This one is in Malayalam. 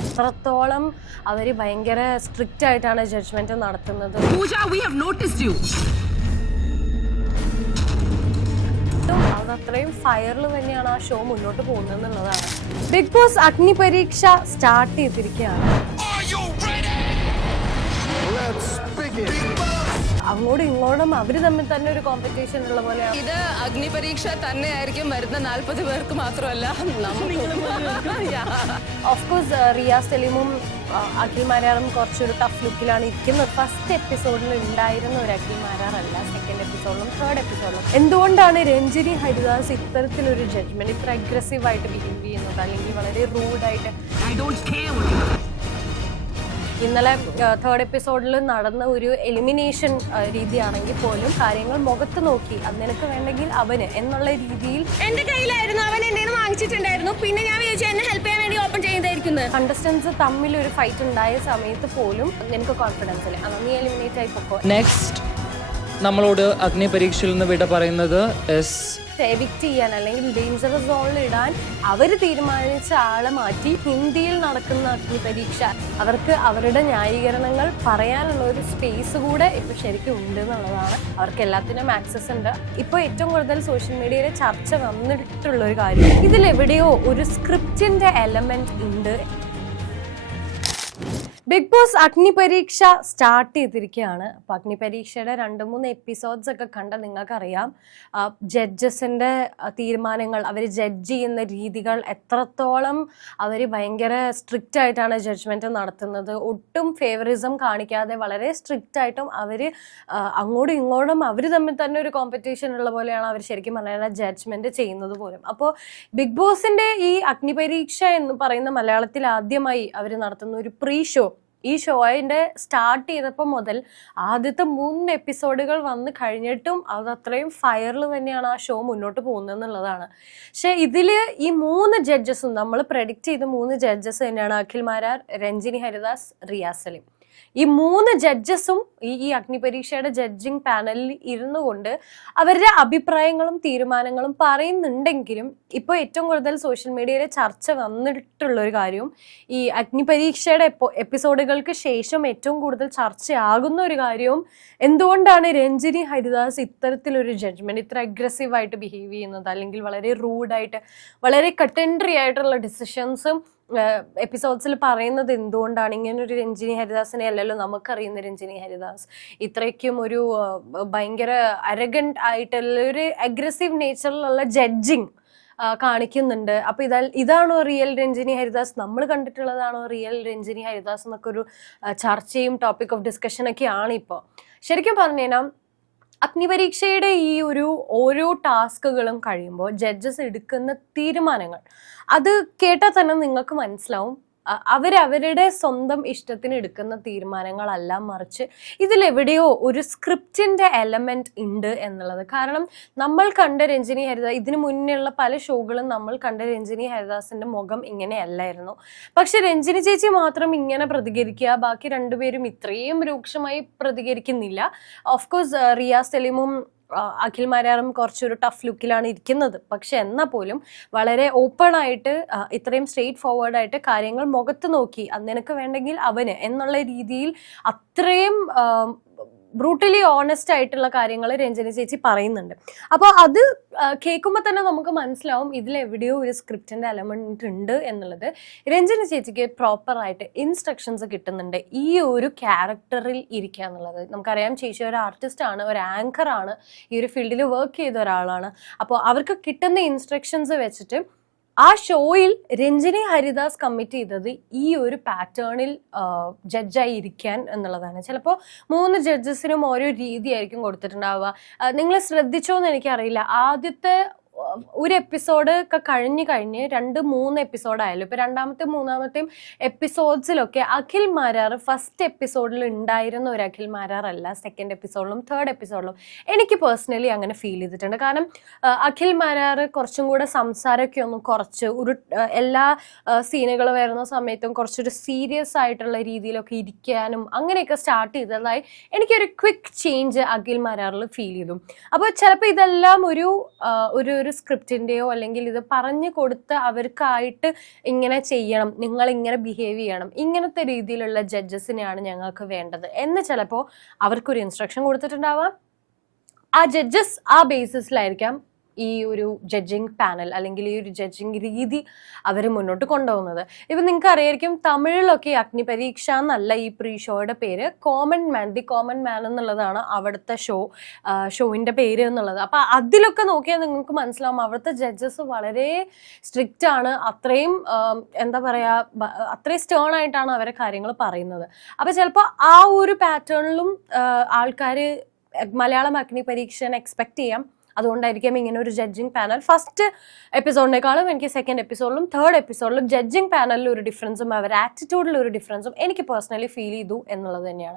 എത്രത്തോളം അവർ ഭയങ്കര സ്ട്രിക്റ്റ് ആയിട്ടാണ് ജഡ്ജ്മെന്റ് നടത്തുന്നത്. അത് അത്രയും ഫയറിൽ തന്നെയാണ് ആ ഷോ മുന്നോട്ട് പോകുന്നത് എന്നുള്ളതാണ്. ബിഗ് ബോസ് അഗ്നി പരീക്ഷ സ്റ്റാർട്ട് ചെയ്തിരിക്കുകയാണ്. അങ്ങോട്ടും ഇങ്ങോട്ടും അവര് തമ്മിൽ തന്നെ ഒരു കോമ്പറ്റീഷൻ ഉള്ള പോലെയാണ്. ഇത് അഗ്നി പരീക്ഷ തന്നെ ആയിരിക്കും. വരുന്ന 40 പേർക്ക് മാത്രമല്ല, ഓഫ്കോഴ്സ് റിയാസ് സലീമും അഖിൽ മാരാറും കുറച്ചൊരു ടഫ് ലുക്കിലാണ് ഇരിക്കുന്നത്. ഫസ്റ്റ് എപ്പിസോഡിൽ ഉണ്ടായിരുന്ന ഒരു അഖിൽ മാരാറല്ല സെക്കൻഡ് എപ്പിസോഡിലും തേർഡ് എപ്പിസോഡിലും. എന്തുകൊണ്ടാണ് രഞ്ജിനി ഹരിദാസ് ഇത്തരത്തിലൊരു ജഡ്ജ്മെന്റ് ഇത്ര അഗ്രസീവായിട്ട് ബിഹേവ് ചെയ്യുന്നത്, അല്ലെങ്കിൽ വളരെ റൂഡായിട്ട്? ഇന്നലെ തേർഡ് എപ്പിസോഡിൽ നടന്ന ഒരു എലിമിനേഷൻ രീതിയാണെങ്കിൽ പോലും കാര്യങ്ങൾ മുഖത്ത് നോക്കി അത് നിനക്ക് വേണ്ടെങ്കിൽ അവന് എന്നുള്ള രീതിയിൽ എന്റെ കയ്യിലായിരുന്നു, അവൻ എന്റെ വാങ്ങിച്ചിട്ടുണ്ടായിരുന്നു. പിന്നെ ഞാൻ വിചാരിച്ചു എന്നെ ഹെൽപ്പ് ചെയ്യാൻ വേണ്ടി ഓപ്പൺ ചെയ്തായിരിക്കുന്നു. കണ്ടസ്റ്റൻസ് തമ്മിൽ ഒരു ഫൈറ്റ് ഉണ്ടായ സമയത്ത് പോലും എനിക്ക് കോൺഫിഡൻസ് ഇല്ല, അന്ന് നീ എലിമിനേറ്റ് ആയി പൊക്കോ. നെക്സ്റ്റ് നമ്മളോട് അഗ്നി പരീക്ഷയിൽ നിന്ന് വിട പറയുന്നത് എവിക്റ്റ് ചെയ്യാൻ അല്ലെങ്കിൽ ഡേഞ്ചറസ് സോണിൽ ഇടാൻ അവർ തീരുമാനിച്ച ആളെ മാറ്റി ഹിന്ദിയിൽ നടക്കുന്ന അഗ്നി പരീക്ഷ അവർക്ക് അവരുടെ ന്യായീകരണങ്ങൾ പറയാനുള്ള ഒരു സ്പേസ് കൂടെ ഇപ്പൊ ശരിക്കും ഉണ്ട് എന്നുള്ളതാണ്. അവർക്ക് എല്ലാത്തിനും ആക്സസ് ഉണ്ട്. ഇപ്പൊ ഏറ്റവും കൂടുതൽ സോഷ്യൽ മീഡിയയിൽ ചർച്ച വന്നിട്ടുള്ള ഒരു കാര്യം, ഇതിലെവിടെയോ ഒരു സ്ക്രിപ്റ്റിന്റെ എലമെന്റ് ഉണ്ട്. ബിഗ് ബോസ് അഗ്നി പരീക്ഷ സ്റ്റാർട്ട് ചെയ്തിരിക്കുകയാണ്. അപ്പോൾ അഗ്നി പരീക്ഷയുടെ 2-3 എപ്പിസോഡ്സ് ഒക്കെ കണ്ട നിങ്ങൾക്കറിയാം ജഡ്ജസിൻ്റെ തീരുമാനങ്ങൾ, അവർ ജഡ്ജ് ചെയ്യുന്ന രീതികൾ എത്രത്തോളം അവർ ഭയങ്കര സ്ട്രിക്റ്റ് ആയിട്ടാണ് ജഡ്ജ്മെൻറ്റ് നടത്തുന്നത്. ഒട്ടും ഫേവറിസം കാണിക്കാതെ വളരെ സ്ട്രിക്റ്റ് ആയിട്ടും അവർ അങ്ങോട്ടും ഇങ്ങോട്ടും അവർ തമ്മിൽ തന്നെ ഒരു കോമ്പറ്റീഷൻ ഉള്ള പോലെയാണ് അവർ ശരിക്കും പറഞ്ഞാൽ ജഡ്ജ്മെൻറ്റ് ചെയ്യുന്നത് പോലും. അപ്പോൾ ബിഗ് ബോസിൻ്റെ ഈ അഗ്നി പരീക്ഷ എന്ന് പറയുന്ന മലയാളത്തിൽ ആദ്യമായി അവർ നടത്തുന്ന ഒരു പ്രീ ഷോ, ഈ ഷോയിൻ്റെ സ്റ്റാർട്ട് ചെയ്തപ്പോൾ മുതൽ ആദ്യത്തെ 3 എപ്പിസോഡുകൾ വന്ന് കഴിഞ്ഞിട്ടും അത് അത്രയും ഫയറിൽ തന്നെയാണ് ആ ഷോ മുന്നോട്ട് പോകുന്നത് എന്നുള്ളതാണ്. പക്ഷേ ഇതിൽ ഈ 3 ജഡ്ജസും നമ്മൾ പ്രെഡിക്റ്റ് ചെയ്ത 3 ജഡ്ജസ് തന്നെയാണ് അഖിൽ മാരാർ, രഞ്ജിനി ഹരിദാസ്, റിയാസ് സലീം. ഈ 3 ജഡ്ജസും ഈ അഗ്നി പരീക്ഷയുടെ ജഡ്ജിങ് പാനലിൽ ഇരുന്നു കൊണ്ട് അവരുടെ അഭിപ്രായങ്ങളും തീരുമാനങ്ങളും പറയുന്നുണ്ടെങ്കിലും ഇപ്പോൾ ഏറ്റവും കൂടുതൽ സോഷ്യൽ മീഡിയയിൽ ചർച്ച വന്നിട്ടുള്ളൊരു കാര്യവും ഈ അഗ്നി പരീക്ഷയുടെ എപ്പിസോഡുകൾക്ക് ശേഷം ഏറ്റവും കൂടുതൽ ചർച്ചയാകുന്ന ഒരു കാര്യവും എന്തുകൊണ്ടാണ് രഞ്ജിനി ഹരിദാസ് ഇത്തരത്തിലൊരു ജഡ്ജ്മെന്റ് ഇത്ര അഗ്രസീവായിട്ട് ബിഹേവ് ചെയ്യുന്നത്, അല്ലെങ്കിൽ വളരെ റൂഡായിട്ട് വളരെ കട്ടൻട്രി ആയിട്ടുള്ള ഡിസിഷൻസും എപ്പിസോഡ്സിൽ പറയുന്നത് എന്തുകൊണ്ടാണ്? ഇങ്ങനൊരു രഞ്ജിനി ഹരിദാസിനെ അല്ലല്ലോ നമുക്കറിയുന്ന രഞ്ജിനി ഹരിദാസ്. ഇത്രയ്ക്കും ഒരു ഭയങ്കര അരഗന്റ് ആയിട്ടുള്ള ഒരു അഗ്രസീവ് നേച്ചറിലുള്ള ജഡ്ജിങ് കാണിക്കുന്നുണ്ട്. അപ്പോൾ ഇതാണോ റിയൽ രഞ്ജിനി ഹരിദാസ്, നമ്മൾ കണ്ടിട്ടുള്ളതാണോ റിയൽ രഞ്ജിനി ഹരിദാസ് എന്നൊക്കെ ഒരു ചർച്ചയും ടോപ്പിക് ഓഫ് ഡിസ്കഷനൊക്കെയാണ് ഇപ്പോൾ. ശരിക്കും പറഞ്ഞു കഴിഞ്ഞാൽ അഗ്നിപരീക്ഷയുടെ ഈ ഓരോ ടാസ്കുകളും കഴിയുമ്പോൾ ജഡ്ജസ് എടുക്കുന്ന തീരുമാനങ്ങൾ അത് കേട്ടാൽ തന്നെ നിങ്ങൾക്ക് മനസ്സിലാവും അവരവരുടെ സ്വന്തം ഇഷ്ടത്തിന് എടുക്കുന്ന തീരുമാനങ്ങളല്ല, മറിച്ച് ഇതിലെവിടെയോ ഒരു സ്ക്രിപ്റ്റിന്റെ എലമെന്റ് ഉണ്ട് എന്നുള്ളത്. കാരണം നമ്മൾ കണ്ട രഞ്ജിനി ഹരിദാസ്, ഇതിനു മുന്നേയുള്ള പല ഷോകളും നമ്മൾ കണ്ട രഞ്ജിനി ഹരിദാസിന്റെ മുഖം ഇങ്ങനെയല്ലായിരുന്നു. പക്ഷെ രഞ്ജിനി ചേച്ചി മാത്രം ഇങ്ങനെ പ്രതികരിക്കുക, ബാക്കി രണ്ടുപേരും ഇത്രയും രൂക്ഷമായി പ്രതികരിക്കുന്നില്ല. ഓഫ്കോഴ്സ് റിയാസ് സലീമും അഖിൽ മാരാറും കുറച്ചൊരു ടഫ് ലുക്കിലാണ് ഇരിക്കുന്നത്. പക്ഷെ എന്നാൽ പോലും വളരെ ഓപ്പൺ ആയിട്ട് ഇത്രയും സ്ട്രെയിറ്റ് ഫോർവേഡായിട്ട് കാര്യങ്ങൾ മുഖത്ത് നോക്കി അത് നിനക്ക് വേണ്ടെങ്കിൽ അവന് എന്നുള്ള രീതിയിൽ അത്രയും ബ്രൂട്ടലി ഓണസ്റ്റ് ആയിട്ടുള്ള കാര്യങ്ങൾ രഞ്ജനി ചേച്ചി പറയുന്നുണ്ട്. അപ്പോൾ അത് കേൾക്കുമ്പോൾ തന്നെ നമുക്ക് മനസ്സിലാവും ഇതിലെവിടെയോ ഒരു സ്ക്രിപ്റ്റിൻ്റെ എലമെന്റ് ഉണ്ട് എന്നുള്ളത്. രഞ്ജനി ചേച്ചിക്ക് പ്രോപ്പറായിട്ട് ഇൻസ്ട്രക്ഷൻസ് കിട്ടുന്നുണ്ട് ഈ ഒരു ക്യാരക്ടറിൽ ഇരിക്കുക എന്നുള്ളത്. നമുക്കറിയാം ചേച്ചി ഒരു ആർട്ടിസ്റ്റാണ്, ഒരു ആങ്കറാണ്, ഈ ഒരു ഫീൽഡിൽ വർക്ക് ചെയ്ത ഒരാളാണ്. അപ്പോൾ അവർക്ക് കിട്ടുന്ന ഇൻസ്ട്രക്ഷൻസ് വെച്ചിട്ട് ആ ഷോയിൽ രഞ്ജിനി ഹരിദാസ് കമ്മിറ്റ് ചെയ്തത് ഈ ഒരു പാറ്റേണിൽ ജഡ്ജായി ഇരിക്കാൻ എന്നുള്ളതാണ്. ചിലപ്പോൾ 3 ജഡ്ജസിനും ഓരോ രീതിയായിരിക്കും കൊടുത്തിട്ടുണ്ടാവുക. നിങ്ങൾ ശ്രദ്ധിച്ചോന്ന് എനിക്കറിയില്ല, ആദ്യത്തെ ഒരു എപ്പിസോഡ് ഒക്കെ കഴിഞ്ഞ് 2-3 എപ്പിസോഡായാലും ഇപ്പോൾ 2-ാമത്തെയും 3-ാമത്തെയും എപ്പിസോഡ്സിലൊക്കെ അഖിൽ മാരാർ ഫസ്റ്റ് എപ്പിസോഡിൽ ഉണ്ടായിരുന്ന ഒരു അഖിൽ മാരാർ അല്ല സെക്കൻഡ് എപ്പിസോഡിലും തേർഡ് എപ്പിസോഡിലും എനിക്ക് പേഴ്സണലി അങ്ങനെ ഫീൽ ചെയ്തിട്ടുണ്ട്. കാരണം അഖിൽ മാരാർ കുറച്ചും കൂടെ സംസാരമൊക്കെ ഒന്ന് കുറച്ച് എല്ലാ സീനുകൾ വരുന്ന സമയത്തും കുറച്ചൊരു സീരിയസ് ആയിട്ടുള്ള രീതിയിലൊക്കെ ഇരിക്കാനും അങ്ങനെയൊക്കെ സ്റ്റാർട്ട് ചെയ്തതായി എനിക്കൊരു ക്വിക്ക് ചേഞ്ച് അഖിൽ മാരാറിൽ ഫീൽ ചെയ്തു. അപ്പോൾ ചിലപ്പോൾ ഇതെല്ലാം ഒരു ഒരു സ്ക്രിപ്റ്റിൻ്റെയോ അല്ലെങ്കിൽ ഇത് പറഞ്ഞു കൊടുത്ത് അവർക്കായിട്ട് ഇങ്ങനെ ചെയ്യണം, നിങ്ങൾ ഇങ്ങനെ ബിഹേവ് ചെയ്യണം, ഇങ്ങനത്തെ രീതിയിലുള്ള ജഡ്ജസിനെയാണ് ഞങ്ങൾക്ക് വേണ്ടത് എന്ന് ചിലപ്പോൾ അവർക്കൊരു ഇൻസ്ട്രക്ഷൻ കൊടുത്തിട്ടുണ്ടാവാം. ആ ജഡ്ജസ് ആ ബേസിസിലായിരിക്കാം ഈ ഒരു ജഡ്ജിങ് പാനൽ അല്ലെങ്കിൽ ഈ ഒരു ജഡ്ജിങ് രീതി അവർ മുന്നോട്ട് കൊണ്ടുപോകുന്നത്. ഇപ്പം നിങ്ങൾക്ക് അറിയായിരിക്കും, തമിഴിലൊക്കെ അഗ്നിപരീക്ഷ എന്നല്ല ഈ പ്രീ ഷോയുടെ പേര്, common man, the common man എന്നുള്ളതാണ് അവിടുത്തെ ഷോയിൻ്റെ പേര് എന്നുള്ളത്. അപ്പം അതിലൊക്കെ നോക്കിയാൽ നിങ്ങൾക്ക് മനസ്സിലാവും അവിടുത്തെ ജഡ്ജസ് വളരെ സ്ട്രിക്റ്റ് ആണ്, അത്രയും എന്താ പറയുക, അത്രയും സ്റ്റേൺ ആയിട്ടാണ് അവരെ കാര്യങ്ങൾ പറയുന്നത്. അപ്പം ചിലപ്പോൾ ആ ഒരു പാറ്റേണിലും ആൾക്കാർ മലയാളം അഗ്നിപരീക്ഷനെ എക്സ്പെക്ട് ചെയ്യാം. അതുകൊണ്ടായിരിക്കും ഇങ്ങനെ ഒരു ജഡ്ജിങ് പാനൽ ഫസ്റ്റ് എപ്പിസോഡിനേക്കാളും എനിക്ക് സെക്കൻഡ് എപ്പിസോഡിലും തേർഡ് എപ്പിസോഡിലും ജഡ്ജിങ് പാനലിൽ ഒരു ഡിഫറൻസും അവരുടെ ആറ്റിറ്റ്യൂഡിൽ ഒരു ഡിഫറൻസും എനിക്ക് പേഴ്സണലി ഫീൽ ചെയ്തു എന്നുള്ളത് തന്നെയാണ്.